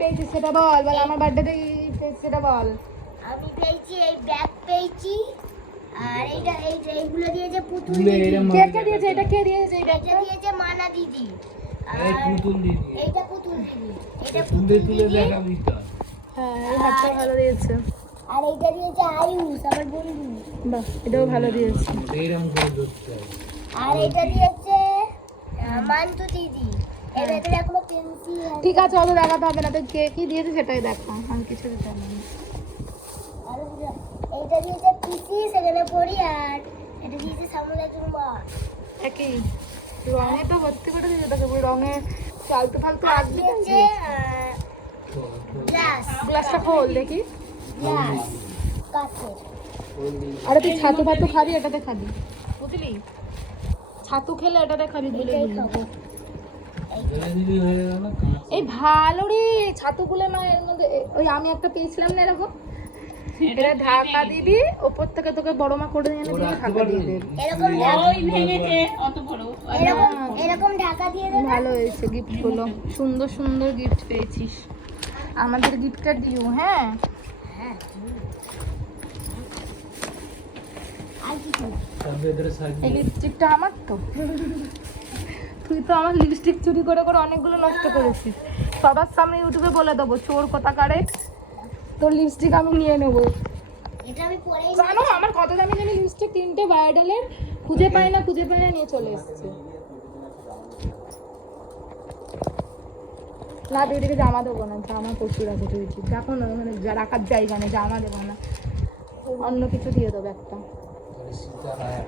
পেয়েছিস সেটা বল, বল আমার বার্থডেতে কি পেয়েছিস সেটা বল। আমি পেয়েছি এই ব্যাগ পেয়েছি, আর এইগুলো দিয়েছে পুতুল তুলে দিদি। এরম কে কে দিয়েছে এটা, কে দিয়েছে এই এটা ব্যাগটা? দিয়েছে মানা দিদি, এই আর পুতুল দিদি এইটা পুতুল দিদি, এটা তুলে পুতুল তুলে দিদি, দেখাবি তো। হ্যাঁ এই হাতটা ভালো দিয়েছে। আর এইটা দিয়েছে আয়ুষ আমার বন্ধু, বাহ এটাও ভালো দিয়েছে। এরম করে ধরতে হবে। আর এটা দিয়েছে মান্তু দিদি। এর ভেতরে এখনো পেন্সিল আছে। ঠিক আছে অত দেখাতে হবে না, তো কে কি দিয়েছে সেটাই দেখো, আমি কিছু দিতে হবে না। আর এইটা দিয়েছে পিসি, সেখানে পড়ি। আর এটা দিয়েছে সামুদ্রিক মা। একই রঙে তো ভর্তি করে দিয়েছে, তোকে পুরো রঙে ফালতু ফালতু আর আসবে। দিয়েছে গ্লাস, গ্লাসটা খোল দেখি। গ্লাস কাচের। আরে তুই ছাতু ফাতু খাবি এটাতে খাবি, বুঝলি? ছাতু খেলে এটাতে খাবি বলে এটাই দিলি। খাবো। ধরে দিবি হয়ে গেল কাঁচা। এই ভালো রে ছাতুগুলো না, এর মধ্যে ওই আমি একটা পেয়েছিলাম না এরকম, এটা ঢাকা দিবি, ওপর থেকে তোকে বড় মা করে নিয়ে ও এনে রাখতে ঢাকা পারবি? দিয়ে দেবে। এরকম এরকম ঢাকা দিয়ে দেবে। ভালো হয়েছে গিফট গুলো, সুন্দর সুন্দর গিফট পেয়েছিস, আমাদের গিফটটা দিও। হ্যাঁ হ্যাঁ। আর কি খাবো? সব ভেতরে সাজিয়ে। এই লিপস্টিকটা আমার তো, তুই তো আমার লিপস্টিক চুরি করে করে অনেকগুলো নষ্ট করেছিস। সবার সামনে ইউটিউবে বলে দেবো চোর কোথাকারে, তোর লিপস্টিক আমি নিয়ে নেবো। এটা আমি পরেই জানো আমার কত দামি দামি লিপস্টিক, 3টে ব্রাইডালের, খুঁজে পাই না নিয়ে চলে এসছে। না দিদিকে জামা দেবো না, জামা প্রচুর আছে তুইছি, দেখো না ওখানে রাখার জায়গা নেই, জামা দেবো না, অন্য কিছু দিয়ে দেবো একটা। সীতারায়